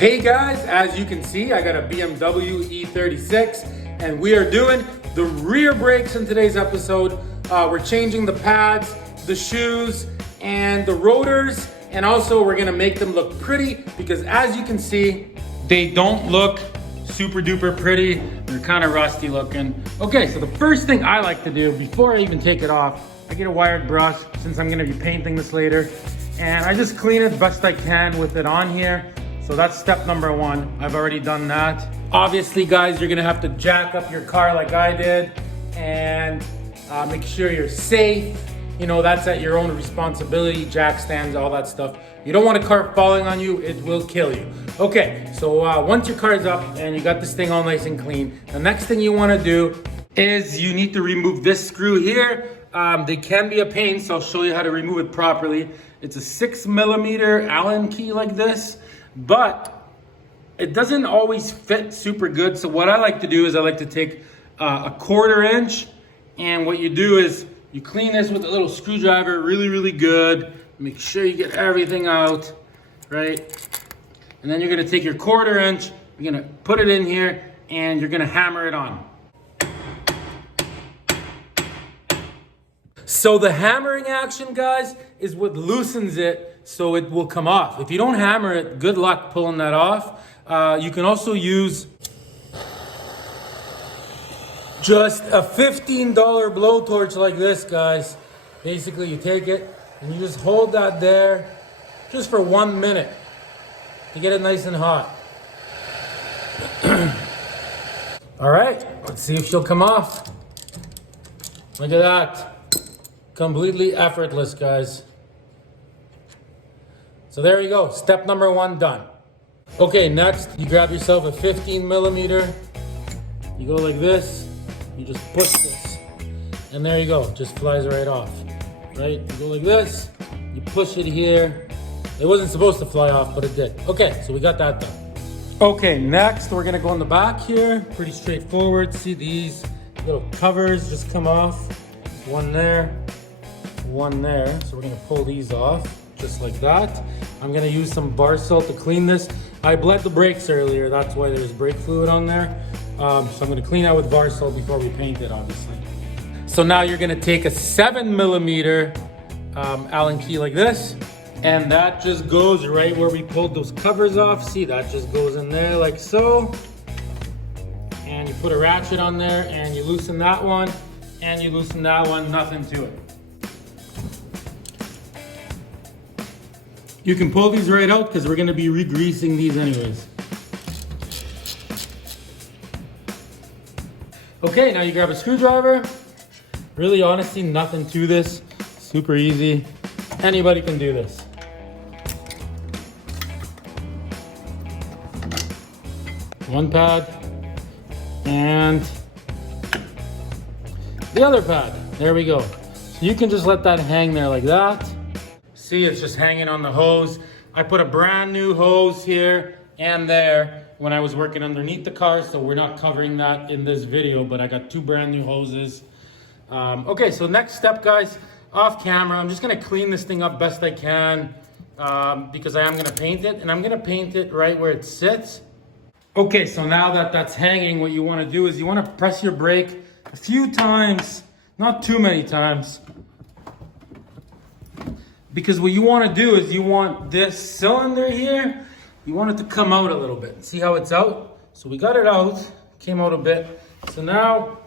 Hey guys, as you can see, I got a BMW E36 and we are doing the rear brakes in today's episode. We're changing the pads, the shoes, and the rotors, and also we're gonna make them look pretty because as you can see, they don't look super duper pretty. They're kind of rusty looking. Okay, so the first thing I like to do before I even take it off, I get a wired brush since I'm gonna be painting this later, and I just clean it best I can with it on here. So that's step number one. I've already done that. Obviously, guys, you're gonna have to jack up your car like I did and make sure you're safe. You know, that's at your own responsibility, jack stands, all that stuff. You don't want a car falling on you, it will kill you. Okay, so once your car's up and you got this thing all nice and clean, the next thing you wanna do is you need to remove this screw here. They can be a pain, so I'll show you how to remove it properly. It's a 6mm Allen key like this, but it doesn't always fit super good. So what I like to do is I like to take a 1/4 inch, and what you do is you clean this with a little screwdriver really good. Make sure you get everything out, right? And then you're gonna take your 1/4 inch, you're gonna put it in here, and you're gonna hammer it on. So the hammering action, guys, is what loosens it so it will come off. If you don't hammer it, good luck pulling that off. You can also use just a $15 blowtorch like this, guys. Basically, you take it and you just hold that there just for 1 minute to get it nice and hot. All right, let's see if she'll come off. Look at that. Completely effortless, guys. So there you go, step number one done. Okay, next you grab yourself a 15mm. You go like this, you just push this, and there you go, just flies right off. Right, you go like this, you push it here. It wasn't supposed to fly off, but it did. Okay, so we got that done. Okay, next we're gonna go in the back here. Pretty straightforward. See these little covers just come off. One there, one there. So we're gonna pull these off just like that. I'm gonna use some bar salt to clean this. I bled the brakes earlier, that's why there's brake fluid on there. So I'm gonna clean that with bar salt before we paint it, obviously. So now you're gonna take a 7mm Allen key like this, and that just goes right where we pulled those covers off. See, that just goes in there like so. And you put a ratchet on there and you loosen that one, and you loosen that one, nothing to it. You can pull these right out because we're gonna be re-greasing these anyways. Okay, now you grab a screwdriver. Really, honestly, nothing to this. Super easy. Anybody can do this. One pad and the other pad. There we go. So you can just let that hang there like that. See, it's just hanging on the hose. I put a brand new hose here and there when I was working underneath the car, so we're not covering that in this video, but I got 2 brand new hoses. Okay, so next step, guys, off camera, I'm just gonna clean this thing up best I can because I am gonna paint it, and I'm gonna paint it right where it sits. Okay, so now that that's hanging, what you wanna do is you wanna press your brake a few times, not too many times. Because what you want to do is you want this cylinder here, you want it to come out a little bit. See how it's out? So we got it out, came out a bit. So now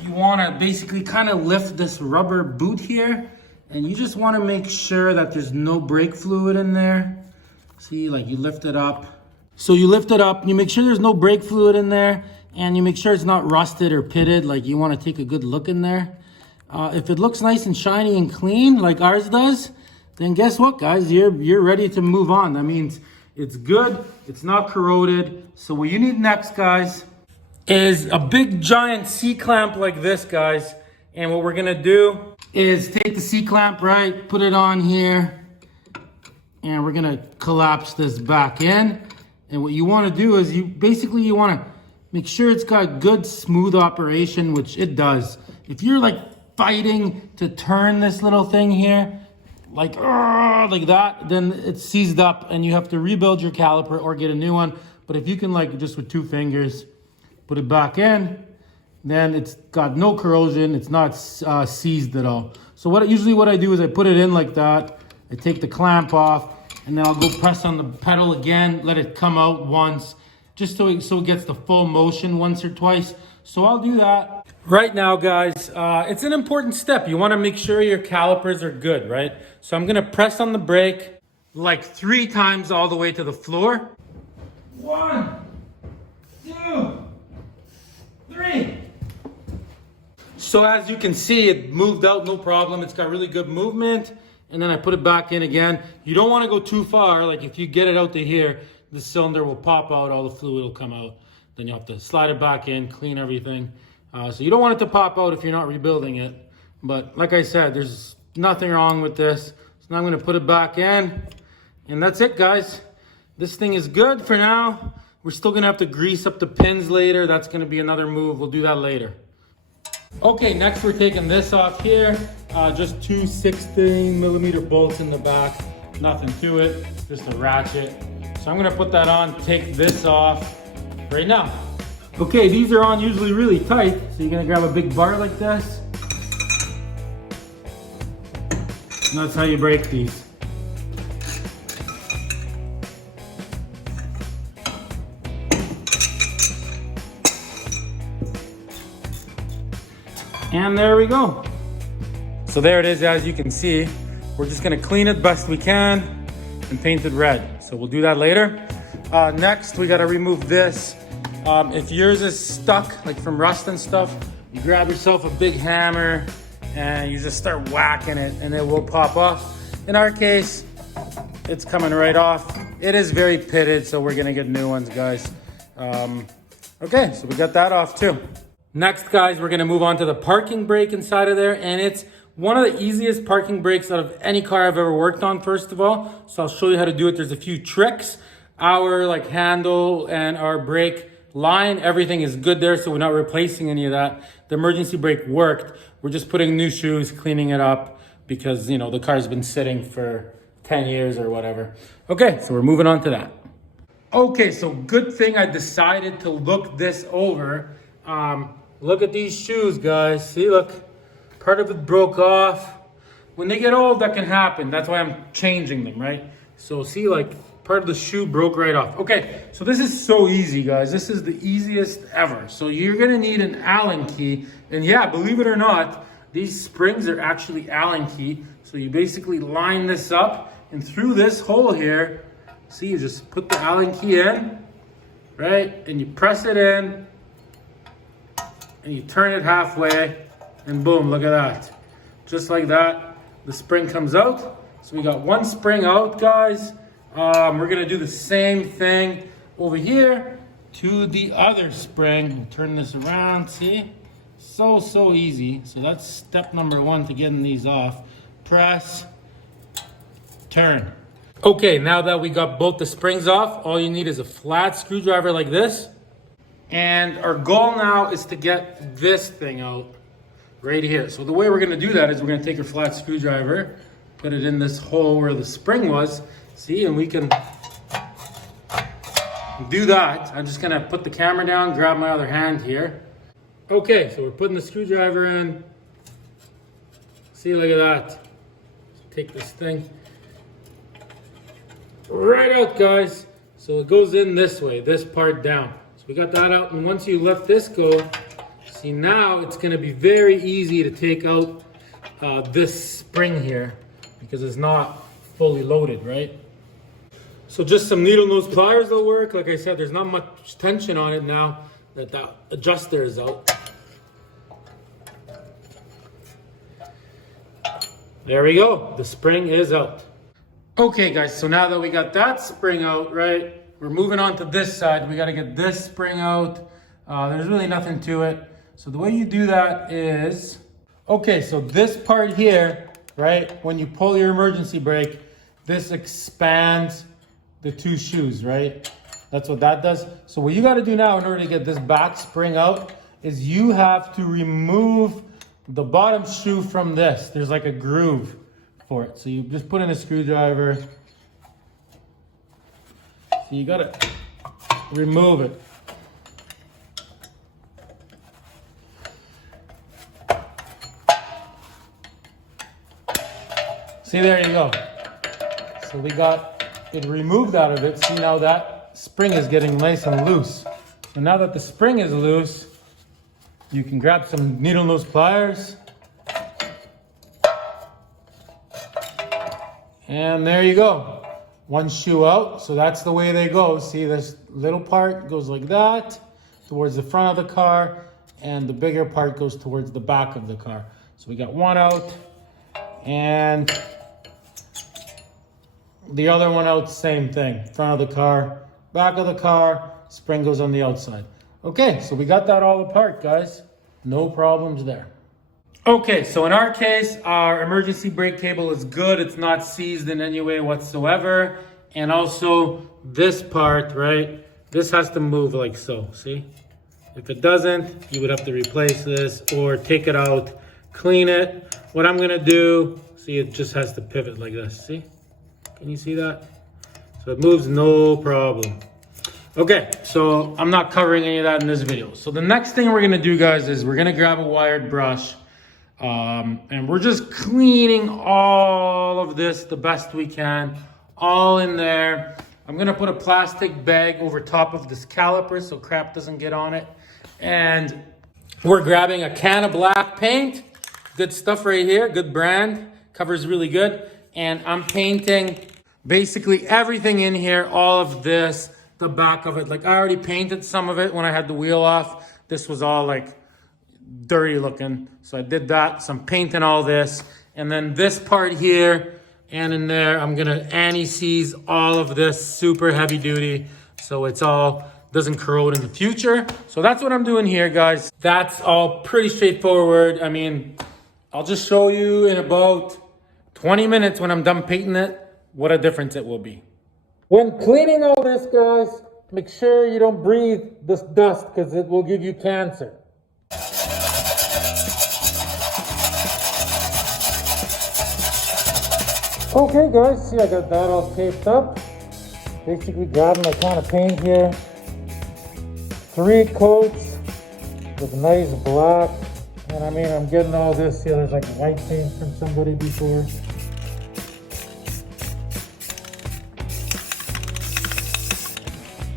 you want to basically kind of lift this rubber boot here, and you just want to make sure that there's no brake fluid in there. See, like you lift it up. So you lift it up, and you make sure there's no brake fluid in there, and you make sure it's not rusted or pitted. Like you want to take a good look in there. If it looks nice and shiny and clean like ours does, then guess what, guys? You're ready to move on. That means it's good, it's not corroded. So what you need next, guys, is a big giant C-clamp like this, guys. And what we're gonna do is take the C-clamp, right, put it on here, and we're gonna collapse this back in. And what you wanna do is you wanna make sure it's got good smooth operation, which it does. If you're like fighting to turn this little thing here, like that, then it's seized up and you have to rebuild your caliper or get a new one. But if you can, like, just with 2 fingers, put it back in, then it's got no corrosion. It's not seized at all. So usually what I do is I put it in like that. I take the clamp off, and then I'll go press on the pedal again, let it come out once, just so it gets the full motion once or twice. So I'll do that. Right now, guys, it's an important step. You want to make sure your calipers are good, right? So I'm going to press on the brake like 3 times all the way to the floor. 1, 2, 3. So as you can see, it moved out, no problem. It's got really good movement. And then I put it back in again. You don't want to go too far. Like if you get it out to here, the cylinder will pop out, all the fluid will come out. Then you have to slide it back in, clean everything. So you don't want it to pop out if you're not rebuilding it. But like I said, there's nothing wrong with this. So now I'm going to put it back in. And that's it, guys. This thing is good for now. We're still going to have to grease up the pins later. That's going to be another move. We'll do that later. Okay, next we're taking this off here. Just 2 16mm bolts in the back. Nothing to it, just a ratchet. So I'm gonna put that on, take this off right now. Okay, these are on usually really tight. So you're gonna grab a big bar like this. And that's how you break these. And there we go. So there it is, as you can see. We're just gonna clean it best we can and paint it red. So we'll do that later. Next, we gotta remove this. If yours is stuck, like from rust and stuff, you grab yourself a big hammer and you just start whacking it and it will pop off. In our case, it's coming right off. It is very pitted, so we're gonna get new ones, guys. Okay, so we got that off too. Next, guys, we're gonna move on to the parking brake inside of there, and it's one of the easiest parking brakes out of any car I've ever worked on, first of all. So I'll show you how to do it. There's a few tricks. Our handle and our brake line, everything is good there, so we're not replacing any of that. The emergency brake worked. We're just putting new shoes, cleaning it up, because the car's been sitting for 10 years or whatever. Okay, so we're moving on to that. Okay, so good thing I decided to look this over. Look at these shoes, guys. See, look, part of it broke off. When they get old, that can happen. That's why I'm changing them, right? So see, part of the shoe broke right off. Okay, so this is so easy, guys. This is the easiest ever. So you're gonna need an Allen key. And yeah, believe it or not, these springs are actually Allen key. So you basically line this up, and through this hole here, see, you just put the Allen key in, right? And you press it in, and you turn it halfway, and boom, look at that. Just like that, the spring comes out. So we got one spring out, guys. We're gonna do the same thing over here to the other spring. Turn this around, see? So easy. So that's step number 1 to getting these off. Press, turn. Okay, now that we got both the springs off, all you need is a flat screwdriver like this. And our goal now is to get this thing out right here. So the way we're gonna do that is we're gonna take our flat screwdriver, put it in this hole where the spring was, see, and we can do that. I'm just gonna put the camera down, grab my other hand here. Okay, so we're putting the screwdriver in. See, look at that. Take this thing right out, guys. So it goes in this way, this part down. We got that out, and once you let this go, see, now it's gonna be very easy to take out this spring here because it's not fully loaded, right? So just some needle nose pliers will work. Like I said, there's not much tension on it now that that adjuster is out. There we go, the spring is out. Okay, guys, so now that we got that spring out, right, we're moving on to this side. We got to get this spring out. There's really nothing to it. So the way you do that is, okay, so this part here, right, when you pull your emergency brake, this expands the 2 shoes, right? That's what that does. So what you got to do now in order to get this back spring out is you have to remove the bottom shoe from this. There's like a groove for it. So you just put in a screwdriver. So you gotta remove it. See, there you go. So we got it removed out of it. See, now that spring is getting nice and loose. So now that the spring is loose, you can grab some needle nose pliers. And there you go. One shoe out. So that's the way they go. See, this little part goes like that towards the front of the car, and the bigger part goes towards the back of the car. So we got one out, and the other one out, same thing. Front of the car, back of the car, spring goes on the outside. Okay, so we got that all apart, guys. No problems there. Okay, so in our case, our emergency brake cable is good. It's not seized in any way whatsoever. And also this part, right? This has to move like so, see? If it doesn't, you would have to replace this or take it out, clean it. What I'm gonna do, see, it just has to pivot like this, see? Can you see that? So it moves no problem. Okay, so I'm not covering any of that in this video. So the next thing we're gonna do, guys, is we're gonna grab a wired brush, and we're just cleaning all of this the best we can, all in there. I'm gonna put a plastic bag over top of this caliper so crap doesn't get on it. And we're grabbing a can of black paint. Good stuff right here, good brand, covers really good. And I'm painting basically everything in here, all of this, the back of it. Like I already painted some of it when I had the wheel off. This was all like dirty looking. So I did that. So I'm painting all this. And then this part here and in there, I'm gonna anti-seize all of this super heavy duty. So it's all doesn't corrode in the future. So that's what I'm doing here, guys. That's all pretty straightforward. I mean, I'll just show you in about 20 minutes when I'm done painting it, what a difference it will be. When cleaning all this, guys, make sure you don't breathe this dust because it will give you cancer. Okay, guys, see, I got that all taped up. Basically grabbing my can of paint here. 3 coats with nice black. And I mean, I'm getting all this. See, there's like white paint from somebody before.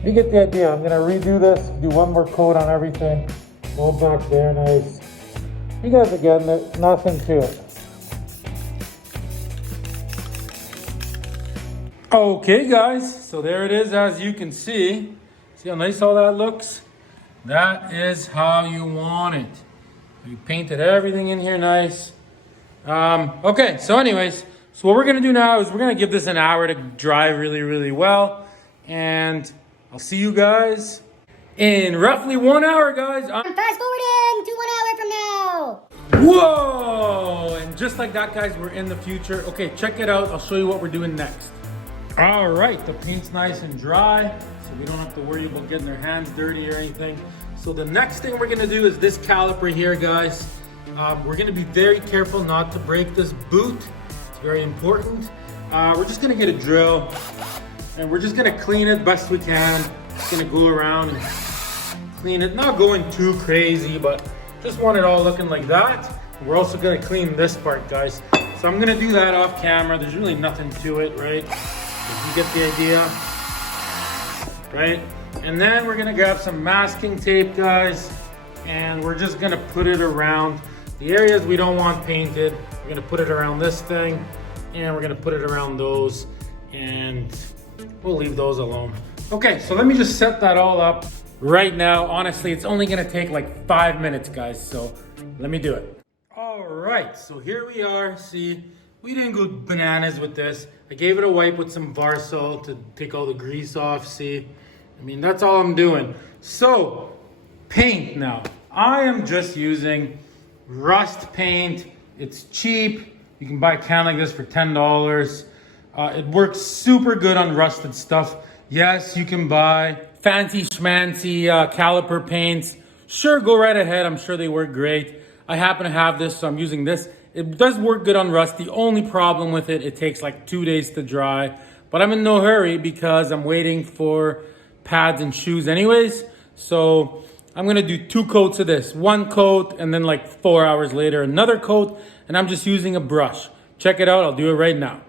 You get the idea. I'm gonna redo this, do one more coat on everything. All back there, nice. You guys are getting it, nothing to it. Okay, guys, so there it is, as you can see. See how nice all that looks? That is how you want it. We painted everything in here nice. Okay, so anyways, so what we're gonna do now is we're gonna give this an hour to dry really, really well. And I'll see you guys in roughly 1 hour, guys. I'm fast forwarding to 1 hour from now. Whoa! And just like that, guys, we're in the future. Okay, check it out. I'll show you what we're doing next. All right, the paint's nice and dry, so we don't have to worry about getting our hands dirty or anything. So the next thing we're gonna do is this caliper here, guys. We're gonna be very careful not to break this boot. It's very important. We're just gonna get a drill and we're just gonna clean it best we can. Just gonna go around and clean it, not going too crazy, but just want it all looking like that. We're also gonna clean this part, guys. So I'm gonna do that off camera. There's really nothing to it, right? If you get the idea, right? And then we're gonna grab some masking tape, guys, and we're just gonna put it around the areas we don't want painted. We're gonna put it around this thing, and we're gonna put it around those, and we'll leave those alone. Okay, so let me just set that all up right now. Honestly, it's only gonna take like 5 minutes, guys, so let me do it. All right, so here we are. See, we didn't go bananas with this. I gave it a wipe with some Varsol to take all the grease off, see? I mean, that's all I'm doing. So, paint now. I am just using rust paint. It's cheap. You can buy a can like this for $10. It works super good on rusted stuff. Yes, you can buy fancy schmancy caliper paints. Sure, go right ahead. I'm sure they work great. I happen to have this, so I'm using this. It does work good on rust. The only problem with it, it takes like 2 days to dry. But I'm in no hurry because I'm waiting for pads and shoes anyways. So I'm gonna do 2 coats of this. 1 coat and then like 4 hours later, another coat. And I'm just using a brush. Check it out, I'll do it right now.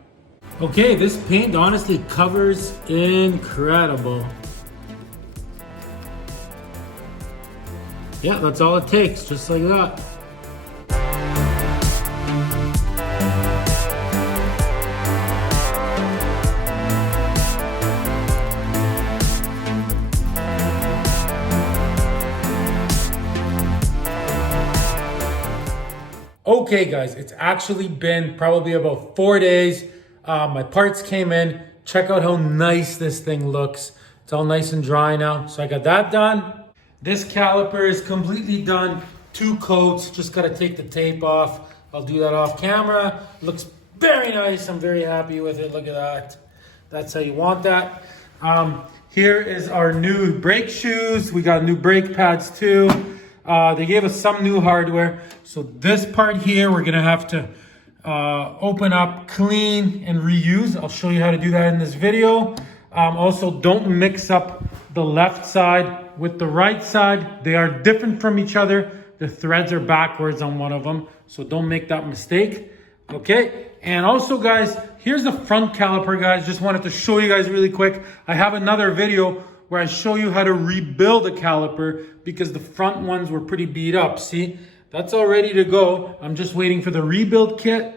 Okay, this paint honestly covers incredible. Yeah, that's all it takes, just like that. Okay guys, it's actually been probably about 4 days. My parts came in. Check out how nice this thing looks. It's all nice and dry now. So I got that done. This caliper is completely done. 2 coats, just gotta take the tape off. I'll do that off camera. Looks very nice, I'm very happy with it. Look at that. That's how you want that. Here is our new brake shoes. We got new brake pads too. They gave us some new hardware. So this part here, we're gonna have to open up, clean, and reuse. I'll show you how to do that in this video. Also, don't mix up the left side with the right side. They are different from each other. The threads are backwards on one of them, so don't make that mistake. Okay, and also guys, here's the front caliper, guys. Just wanted to show you guys really quick. I have another video where I show you how to rebuild a caliper because the front ones were pretty beat up. See, that's all ready to go. I'm just waiting for the rebuild kit,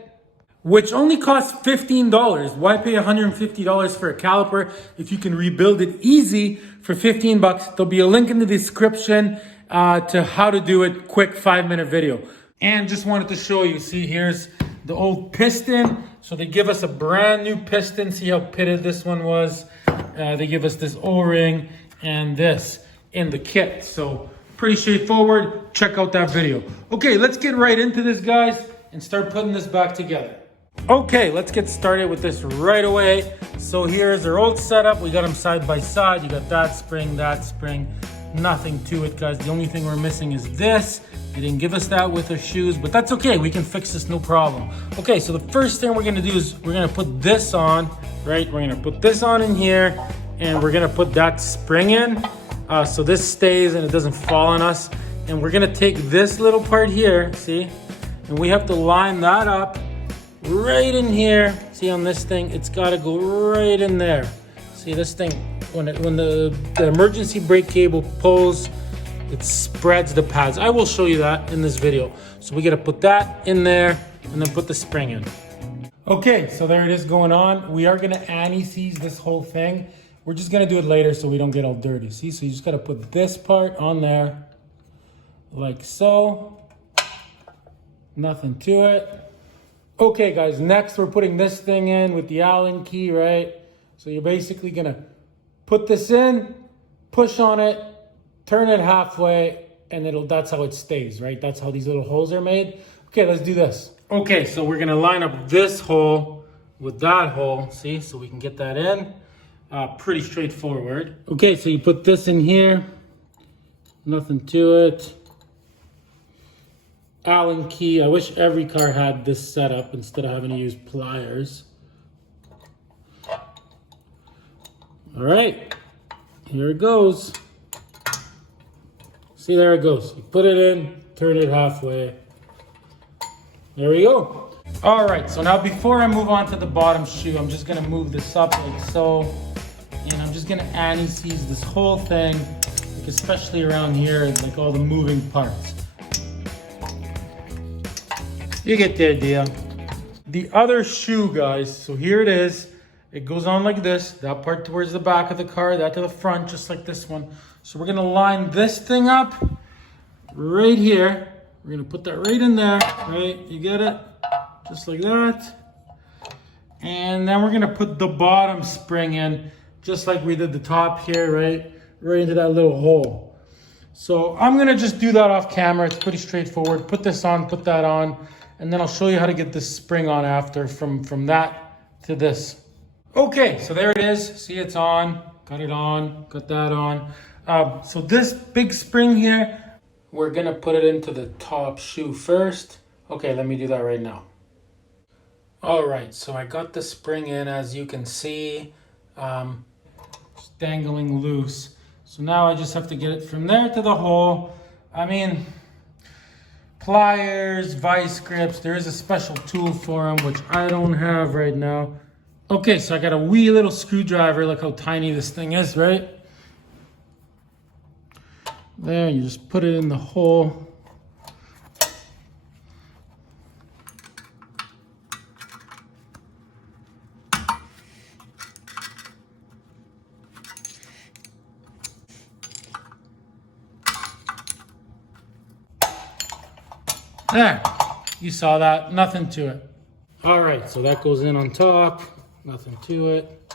which only costs $15. Why pay $150 for a caliper if you can rebuild it easy for 15 bucks? There'll be a link in the description to how to do it, quick 5-minute video. And just wanted to show you, see, here's the old piston. So they give us a brand new piston. See how pitted this one was? They give us this O-ring and this in the kit. So pretty straightforward. Check out that video. Okay, let's get right into this, guys, and start putting this back together. Okay, let's get started with this right away. So here's our old setup. We got them side by side. You got that spring, nothing to it, guys. The only thing we're missing is this. They didn't give us that with our shoes, but that's okay. We can fix this, no problem. Okay, so the first thing we're gonna do is we're gonna put this on, right? We're gonna put this on in here, and we're gonna put that spring in, so this stays and it doesn't fall on us. And we're gonna take this little part here, see? And we have to line that up right in here. See, on this thing, it's got to go right in there. See, this thing, when the emergency brake cable pulls, it spreads the pads. I will show you that in this video. So we got to put that in there and then put the spring in. Okay, so there it is going on. We are going to anti-seize this whole thing. We're just going to do it later so we don't get all dirty. See, so you just got to put this part on there like so. Nothing to it. Okay guys, next we're putting this thing in with the Allen key, right? So you're basically gonna put this in, push on it, turn it halfway, and that's how it stays, right? That's how these little holes are made. Okay, let's do this. Okay, so we're gonna line up this hole with that hole, see? So we can get that in. Pretty straightforward. Okay, so you put this in here, nothing to it. Allen key. I wish every car had this setup instead of having to use pliers. All right, here it goes. See, there it goes. You put it in, turn it halfway. There we go. All right, so now before I move on to the bottom shoe, I'm just gonna move this up like so. And I'm just gonna anti-seize this whole thing, like especially around here, like all the moving parts. You get the idea. The other shoe, guys, so here it is. It goes on like this. That part towards the back of the car, that to the front, just like this one. So we're gonna line this thing up right here. We're gonna put that right in there, right? You get it? Just like that. And then we're gonna put the bottom spring in, just like we did the top here, right? Right into that little hole. So I'm gonna just do that off camera. It's pretty straightforward. Put this on, put that on. And then I'll show you how to get this spring on after from that to this. Okay, so there it is. See, it's on, got it on, got that on. So this big spring here, we're gonna put it into the top shoe first. Okay, let me do that right now. All right, so I got the spring in, as you can see, just dangling loose. So now I just have to get it from there to the hole. I mean, pliers, vice grips, there is a special tool for them, which I don't have right now. Okay, so I got a wee little screwdriver. Look how tiny this thing is, right? There, you just put it in the hole. There, you saw that, nothing to it. All right, so that goes in on top, nothing to it.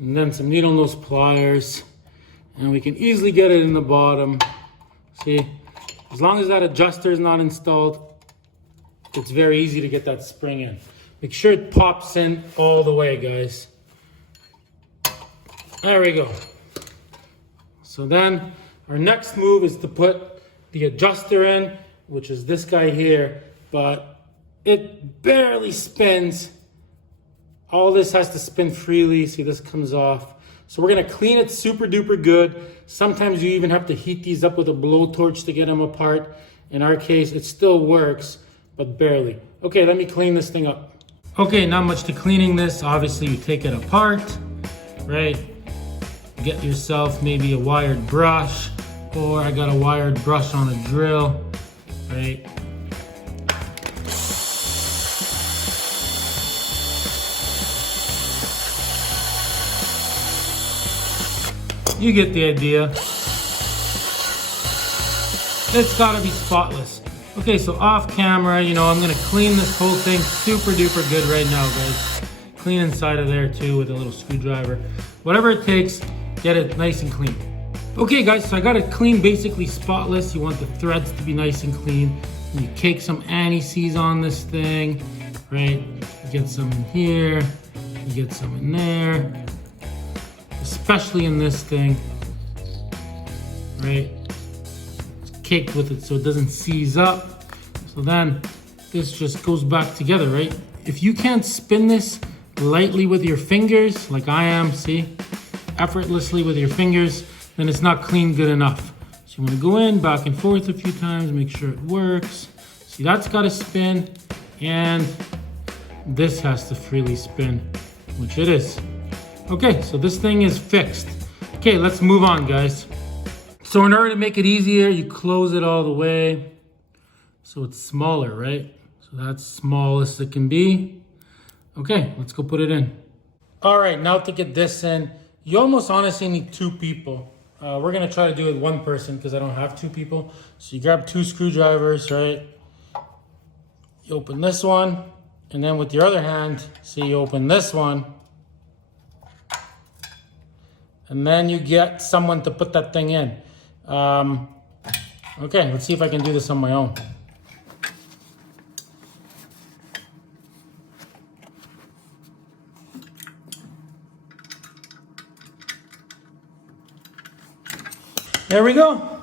And then some needle nose pliers, and we can easily get it in the bottom. See, as long as that adjuster is not installed, it's very easy to get that spring in. Make sure it pops in all the way, guys. There we go. So then our next move is to put the adjuster in, which is this guy here, but it barely spins. All this has to spin freely. See, this comes off. So we're gonna clean it super duper good. Sometimes you even have to heat these up with a blowtorch to get them apart. In our case, it still works, but barely. Okay, let me clean this thing up. Okay, not much to cleaning this. Obviously, you take it apart, right? Get yourself maybe a wired brush, or I got a wired brush on a drill, right? You get the idea. It's gotta be spotless. Okay, so off camera, you know, I'm gonna clean this whole thing super duper good right now, guys. Clean inside of there too with a little screwdriver. Whatever it takes, get it nice and clean. Okay guys, so I got it clean, basically spotless. You want the threads to be nice and clean. And you cake some anti-seize on this thing, right? You get some in here, you get some in there. Especially in this thing, right? It's caked with it so it doesn't seize up. So then this just goes back together, right? If you can't spin this lightly with your fingers, like I am, see? Effortlessly with your fingers, then it's not clean good enough. So you want to go in back and forth a few times, make sure it works. See, that's got to spin, and this has to freely spin, which it is. Okay, so this thing is fixed. Okay, let's move on, guys. So in order to make it easier, you close it all the way so it's smaller, right? So that's smallest it can be. Okay, let's go put it in. All right, now to get this in, you almost honestly need two people. We're gonna try to do it one person because I don't have two people. So you grab two screwdrivers, right? You open this one, and then with your other hand, see, you open this one. And then you get someone to put that thing in. Okay, let's see if I can do this on my own. There we go.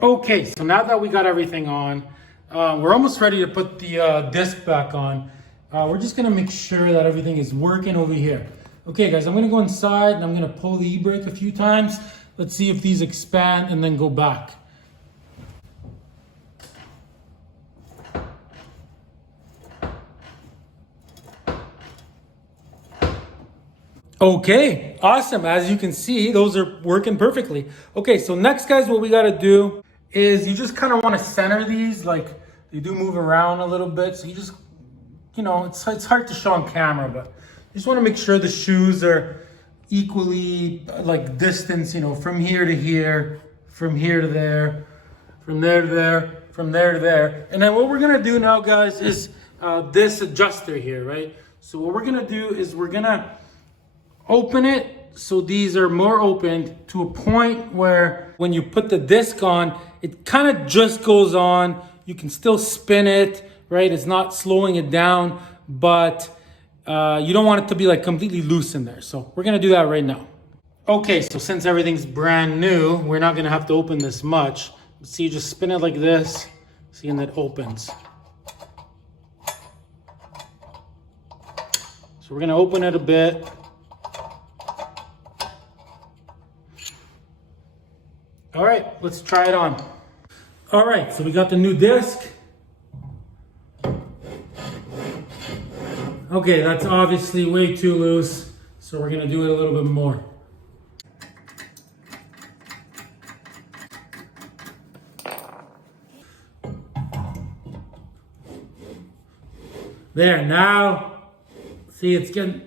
Okay, so now that we got everything on, we're almost ready to put the disc back on. We're just gonna make sure that everything is working over here. Okay guys, I'm gonna go inside and I'm gonna pull the e-brake a few times. Let's see if these expand and then go back. Okay, awesome. As you can see, those are working perfectly. Okay, so next guys, what we gotta do is you just kind of want to center these, like they do move around a little bit. So you just, you know, it's hard to show on camera, but you just want to make sure the shoes are equally like distance, you know, from here to here, from here to there, from there to there, from there to there. And then what we're gonna do now, guys, is this adjuster here, right? So what we're gonna do is we're gonna open it so these are more opened to a point where when you put the disc on, it kind of just goes on. You can still spin it, right? It's not slowing it down, but you don't want it to be like completely loose in there. So we're gonna do that right now. Okay, so since everything's brand new, we're not gonna have to open this much. See, you just spin it like this. See, and it opens. So we're gonna open it a bit. All right, let's try it on. All right, so we got the new disc. Okay, that's obviously way too loose, so we're gonna do it a little bit more. There, now, see, it's getting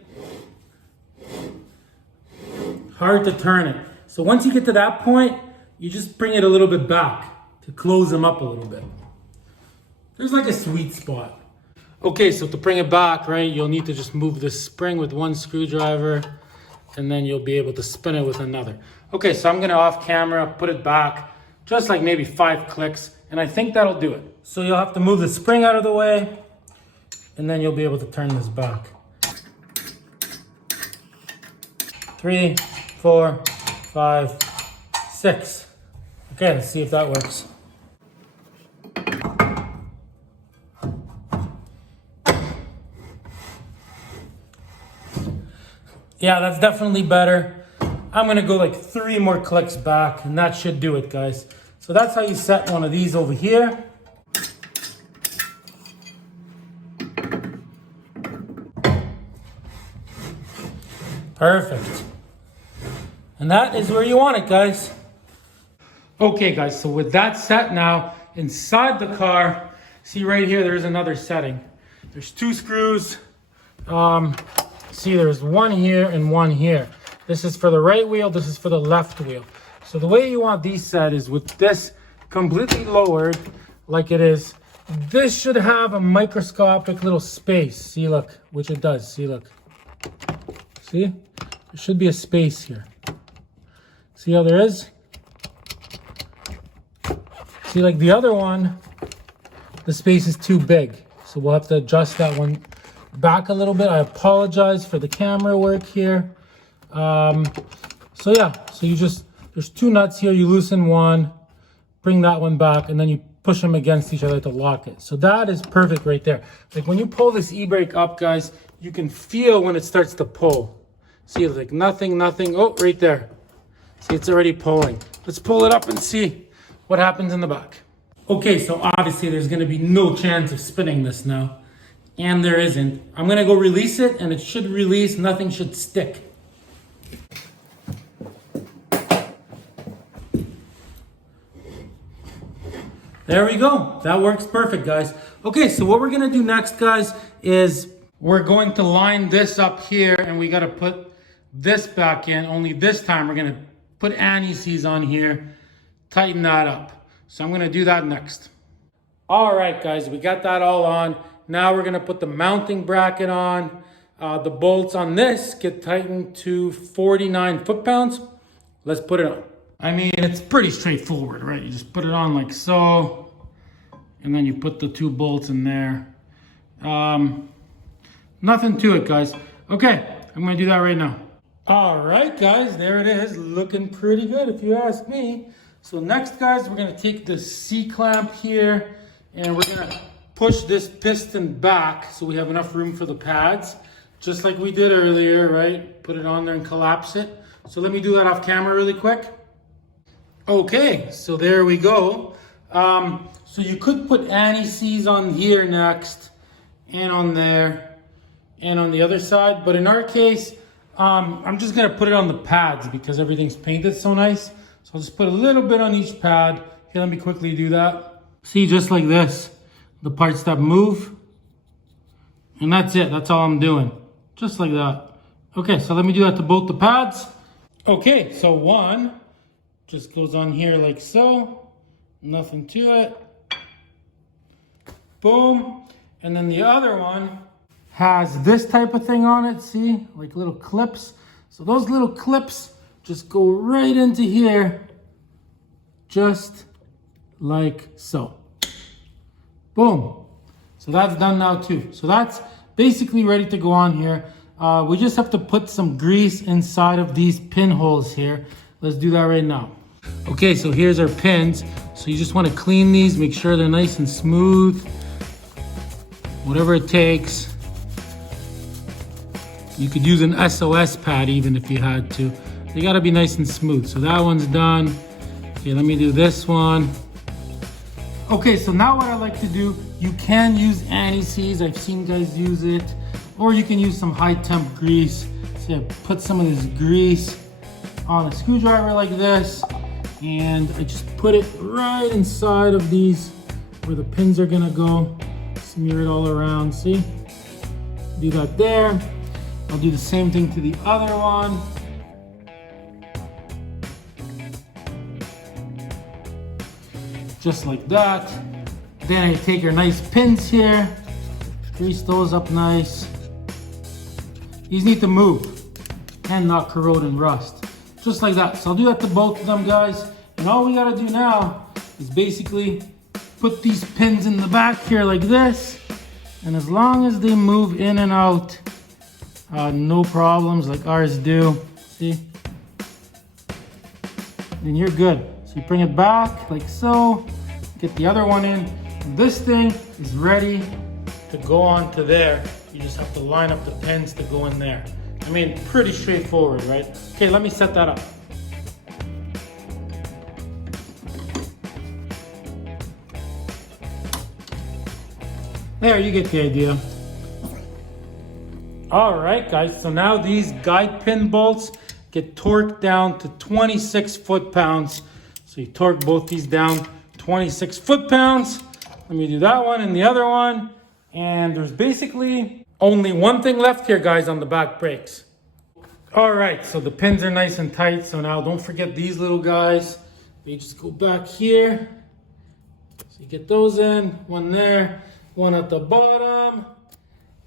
hard to turn it. So once you get to that point, you just bring it a little bit back to close them up a little bit. There's like a sweet spot. Okay, so to bring it back, right, you'll need to just move this spring with one screwdriver, and then you'll be able to spin it with another. Okay, so I'm gonna off camera, put it back, just like maybe 5 clicks, and I think that'll do it. So you'll have to move the spring out of the way, and then you'll be able to turn this back. 3, 4, 5, 6. Okay, let's see if that works. Yeah, that's definitely better. I'm gonna go like 3 more clicks back, and that should do it, guys. So that's how you set one of these over here. Perfect. And that is where you want it, guys. Okay, guys, so with that set now, inside the car, see right here, there's another setting. There's 2 screws. See, there's one here and one here. This is for the right wheel, this is for the left wheel. So the way you want these set is with this completely lowered, like it is. This should have a microscopic little space. See, look, which it does. See, look. See? There should be a space here. See how there is? See, like the other one, the space is too big. So we'll have to adjust that one back a little bit. I apologize for the camera work here. So yeah, so you just, there's 2 nuts here. You loosen one, bring that one back, and then you push them against each other to lock it. So that is perfect right there. Like when you pull this e-brake up, guys, you can feel when it starts to pull. See, like nothing. Oh, right there. See, it's already pulling. Let's pull it up and see what happens in the back. Okay, so obviously there's gonna be no chance of spinning this now. And there isn't. I'm gonna go release it, and it should release, nothing should stick. There we go. That works perfect, guys. Okay, so what we're gonna do next, guys, is we're going to line this up here, and we gotta put this back in, only this time we're gonna put anti-seize on here, tighten that up. So I'm gonna do that next. All right, guys, we got that all on. Now we're gonna put the mounting bracket on. The bolts on this get tightened to 49 foot-pounds. Let's put it on. I mean, it's pretty straightforward, right? You just put it on like so, and then you put the 2 bolts in there. Nothing to it, guys. Okay, I'm gonna do that right now. All right, guys, there it is. Looking pretty good, if you ask me. So next, guys, we're gonna take the C-clamp here, and we're gonna push this piston back so we have enough room for the pads, just like we did earlier, right? Put it on there and collapse it. So let me do that off camera really quick. Okay, so there we go. So you could put anti-seize on here next, and on there, and on the other side. But in our case, I'm just gonna put it on the pads because everything's painted so nice. So I'll just put a little bit on each pad. Here, let me quickly do that. See, just like this, the parts that move. And that's it, that's all I'm doing. Just like that. Okay, so let me do that to both the pads. Okay, so one just goes on here like so. Nothing to it. Boom. And then the other one has this type of thing on it, see? Like little clips. So those little clips just go right into here, just like so. Boom. So that's done now too. So that's basically ready to go on here. We just have to put some grease inside of these pinholes here. Let's do that right now. Okay, so here's our pins. So you just want to clean these, make sure they're nice and smooth. Whatever it takes. You could use an SOS pad even if you had to. They gotta be nice and smooth. So that one's done. Okay, let me do this one. Okay, so now what I like to do, you can use anti-seize. I've seen guys use it. Or you can use some high temp grease. So I put some of this grease on a screwdriver like this. And I just put it right inside of these where the pins are gonna go. Smear it all around, see? Do that there. I'll do the same thing to the other one. Just like that. Then I take your nice pins here, grease those up nice. These need to move and not corrode and rust. Just like that. So I'll do that to both of them, guys. And all we gotta do now is basically put these pins in the back here like this. And as long as they move in and out, no problems like ours do. See? Then you're good. So you bring it back like so, get the other one in. This thing is ready to go on to there. You just have to line up the pins to go in there. I mean, pretty straightforward, right? Okay, let me set that up. There, you get the idea. All right, guys, so now these guide pin bolts get torqued down to 26 foot-pounds. So you torque both these down 26 foot-pounds. Let me do that one and the other one. And there's basically only one thing left here, guys, on the back brakes. All right, so the pins are nice and tight. So now don't forget these little guys. You just go back here. So you get those in, one there, one at the bottom.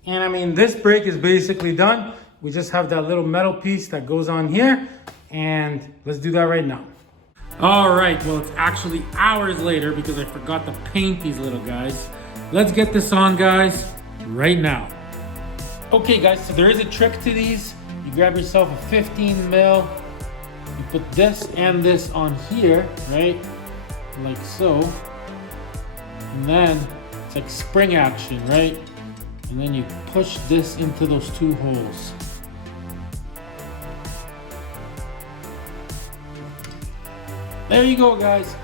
And I mean, this brake is basically done. We just have that little metal piece that goes on here. And let's do that right now. All right, well, it's actually hours later because I forgot to paint these little guys. Let's get this on, guys, right now. Okay, guys, so there is a trick to these. You grab yourself a 15 mil. You put this and this on here, right? Like so. And then it's like spring action, right? And then you push this into those two holes. There you go, guys.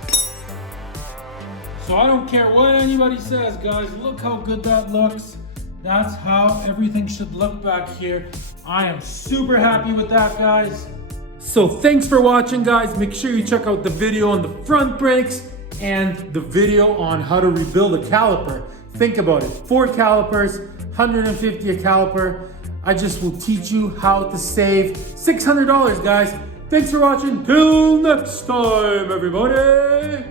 So I don't care what anybody says, guys. Look how good that looks. That's how everything should look back here. I am super happy with that, guys. So thanks for watching, guys. Make sure you check out the video on the front brakes and the video on how to rebuild a caliper. Think about it, 4 calipers, 150 a caliper. I just will teach you how to save $600, guys. Thanks for watching. Till next time, everybody.